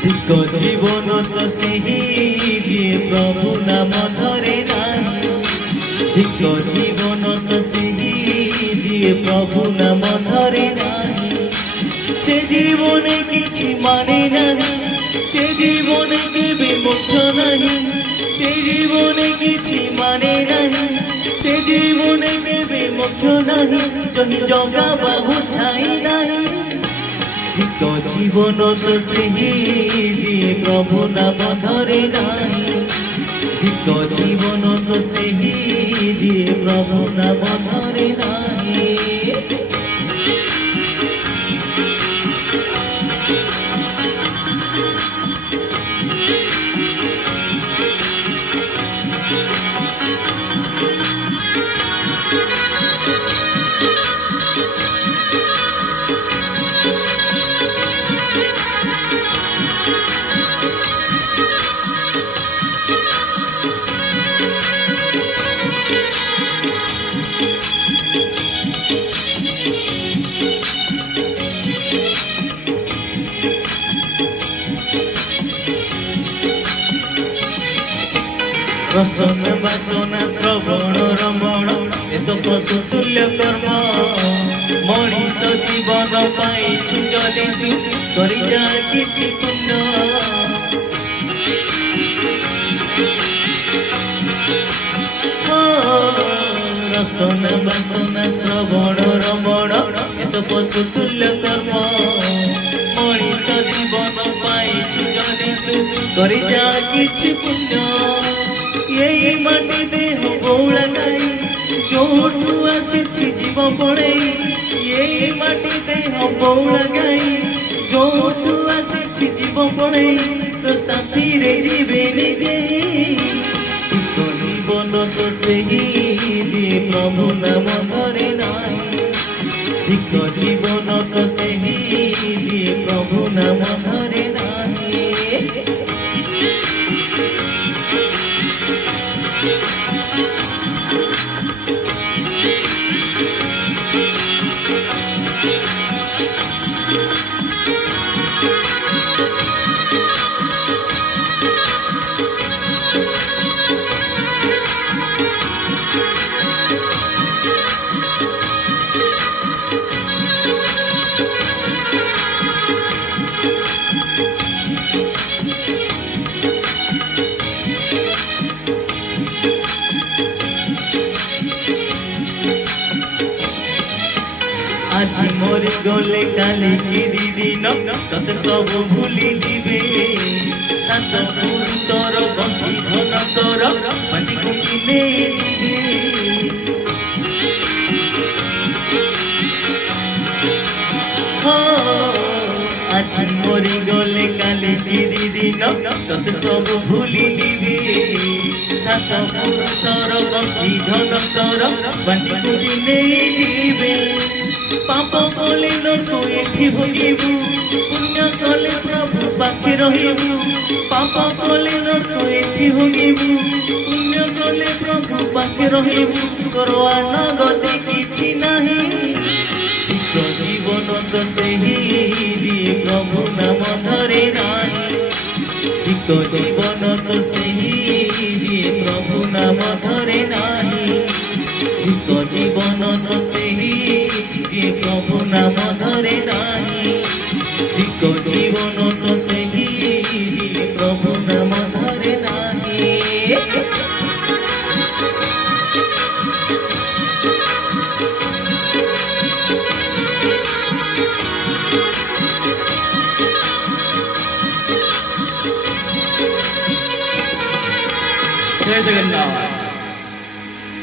धिक जीवन तो सही जे प्रभु नाम धरे नाही। धिक जीवन तो सही जे प्रभु नाम धरे नाही। से जीवन किछि माने नाही, से जीवन केबे मोक्ष नाही। से जीवन किछि माने नाही, से जीवन केबे मोक्ष नाही। जहि जगा बाबू छाई नाही। धिक जीवन तो सही जे प्रभु नाम धरे नाही। धिक जीवन तो सही जे प्रभु नाम धरे नाही। रसन बासना श्रवण रमण एत पशु तुल्य कर्म। मनीष जीवन पाइछु जदि तू करि जा किछि पुण्य। रसन बासना श्रवण रमण एत पशु तुल्य कर्म। मनीष जीवन पाइछु जदि तू करि जा किछि पुण्य। यही माटी देह बौला गाई जोठू आसिछि जीव पड़ेई। यही माटी देह बौला गाई जोठू आसिछि जीव पड़ेई। तो साथी रे जीवे निगे तो जीवन तो सही जे प्रभु नाम धरे नाही। धिक जीवन तो सही जे प्रभु नाम धरे नाही। आज मोरी गले काली की दिन तते सब भूली जीवे। सात पुरुषर बंधी धन तोर बाटी कुटी ने जीवे। आज मोरी गले काली की दिन तते सब भूली जीवे। सात पुरुषर बंधी धन तोर बाटी कुटी ने जीवे। पाप कले लोक एठी भोगिबू, पुण्य कले प्रभु पाखे रहिबू। पाप कले लोक एठी भोगिबू, पुण्य कले प्रभु पाखे रहिबू। तोर अनगति किछि नाही। धिक जीवन तो सही जे प्रभु नाम धरे नाही। धिक जीवन तो सही जे प्रभु नाम धरे नाही। धिक जीवन तो सही जे प्रभु नाम धरे नाही। धिक जीवन तो सही जे प्रभु नाम धरे नाही। जय जगन्नाथ।